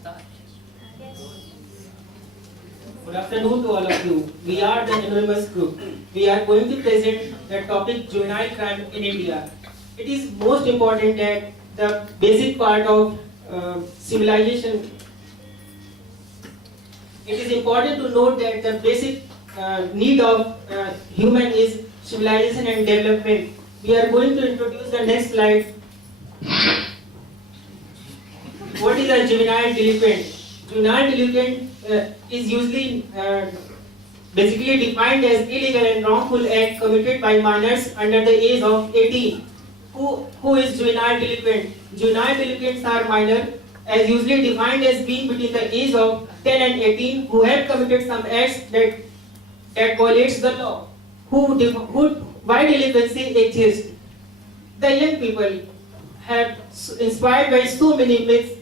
start. Good afternoon to all of you. We are the anonymous group. We are going to present the topic juvenile crime in India. It is most important that the basic part of civilization. It is important to note that the basic need of human is civilization and development. We are going to introduce the next slide. What is a juvenile delinquent? Juvenile delinquent is usually basically defined as illegal and wrongful act committed by minors under the age of 18. Who is juvenile delinquent? Juvenile delinquents are minor, as usually defined as being between the age of 10 and 18, who have committed some acts that violates the law. Why delinquency exists? The young people have inspired by so many myths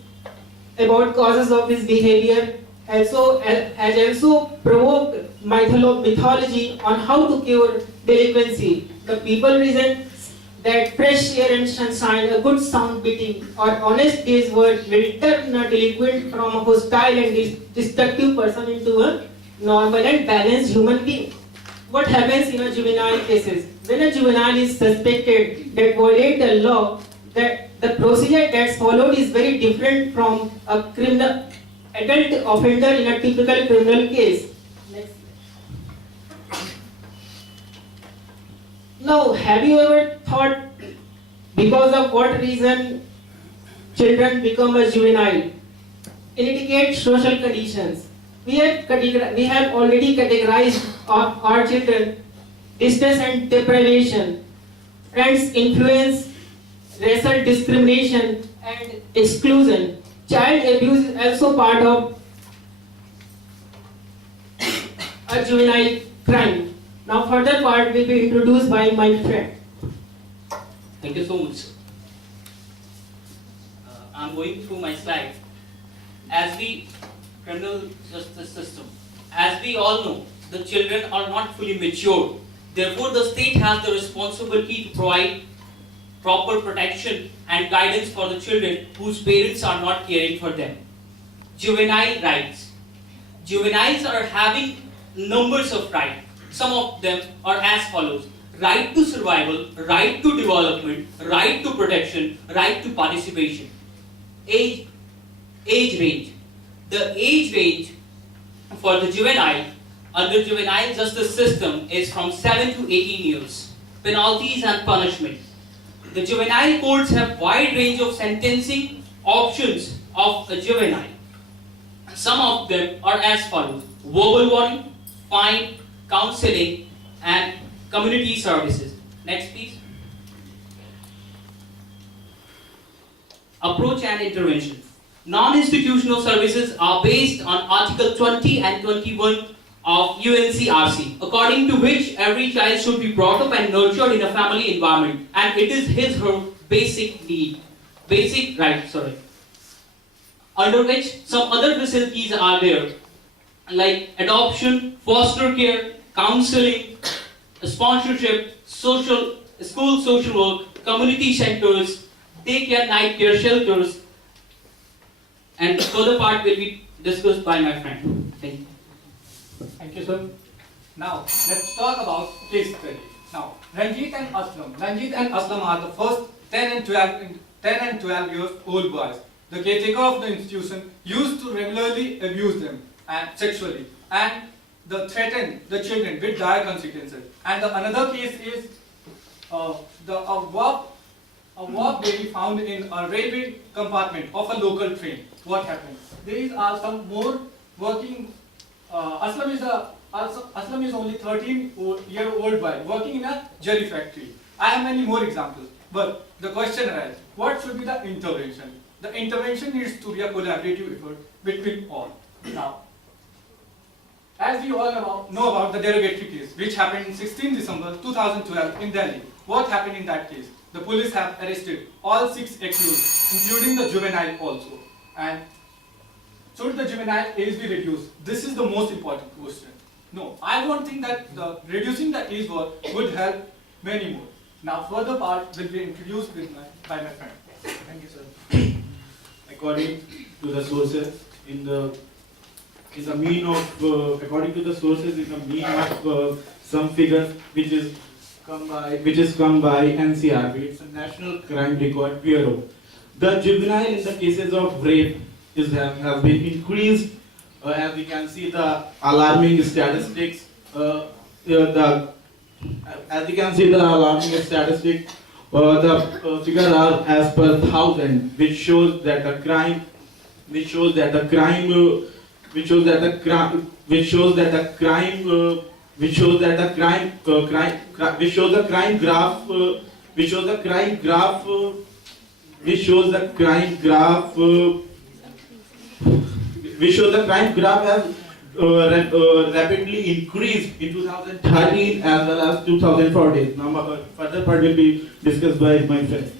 about causes of his behavior, has also provoked mythology on how to cure delinquency. The people reason that fresh air and sunshine, a good sound beating, or honest day's work will turn a delinquent from a hostile and destructive person into a normal and balanced human being. What happens in a juvenile cases? When a juvenile is suspected that violate the law, that the procedure that's followed is very different from a criminal adult offender in a typical criminal case. Next. Now, have you ever thought because of what reason children become a juvenile? Indicate social conditions. We have already categorized our children: distress and deprivation, friends influence, racial discrimination and exclusion. Child abuse is also part of a juvenile crime. Now further part will be introduced by my friend. Thank you so much, sir. I'm going through my slide. As the criminal justice system, as we all know, the children are not fully mature. Therefore, the state has the responsibility to provide proper protection and guidance for the children whose parents are not caring for them. Juvenile rights. Juveniles are having numbers of rights. Some of them are as follows: right to survival, right to development, right to protection, right to participation. Age range. The age range for the juvenile under juvenile justice system is from 7 to 18 years. Penalties and punishment. The juvenile courts have wide range of sentencing options of a juvenile. Some of them are as follows: verbal warning, fine, counseling, and community services. Next, please. Approach and intervention. Non-institutional services are based on Article 20 and 21 of UNCRC, according to which every child should be brought up and nurtured in a family environment, and it is his/her basic right, under which some other facilities are there, like adoption, foster care, counseling, sponsorship, school social work, community centers, daycare, night care shelters, and further part will be discussed by my friend. Thank you. Thank you, sir. Now, let's talk about case study. Now, Ranjit and Aslam are the first 10 and 12 years old boys. The caretaker of the institution used to regularly abuse them and sexually, and threaten the children with dire consequences. And another case is a walk baby found in a railway compartment of a local train. What happened? These are some more working. Aslam is only 13-year-old boy working in a jelly factory. I have many more examples, but the question arises: what should be the intervention? The intervention needs to be a collaborative effort between all. Now, as we all know about the derogatory case, which happened in 16 December 2012 in Delhi. What happened in that case? The police have arrested all 6 accused, including the juvenile also. And should the juvenile age be reduced? This is the most important question. No, I don't think that reducing the age would help many more. Now, further part will be introduced by my friend. Thank you, sir. According to the sources, in the mean of according to the sources in the mean of some figures which is come by NCRB. It's a National Crime Record Bureau. The juvenile in the cases of rape has been increased. As we can see the alarming statistics. As you can see the alarming statistics. The figures are as per 1,000, which shows that the crime graph has rapidly increased in 2013 as well as 2014. Now, further part will be discussed by my friend.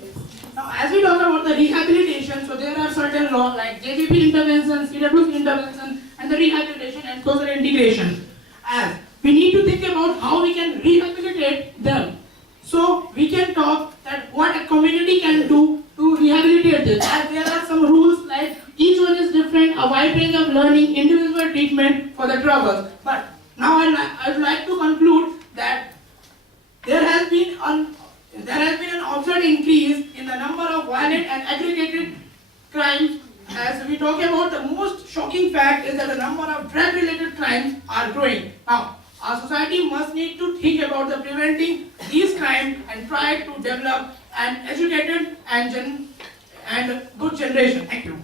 Now, as we talk about the rehabilitation, so there are certain laws like JVP intervention, CWC intervention, and the rehabilitation and social integration. As we need to think about how we can rehabilitate them. So we can talk that what a community can do to rehabilitate this. As there are some rules like each one is different, a wide range of learning, individual treatment for the troubles. But now I would like to conclude that there has been an observed increase in the number of violent and aggregated crimes. As we talk about, the most shocking fact is that the number of drug-related crimes are growing. Now, our society must need to think about the preventing these crimes and try to develop an educated and good generation. Thank you.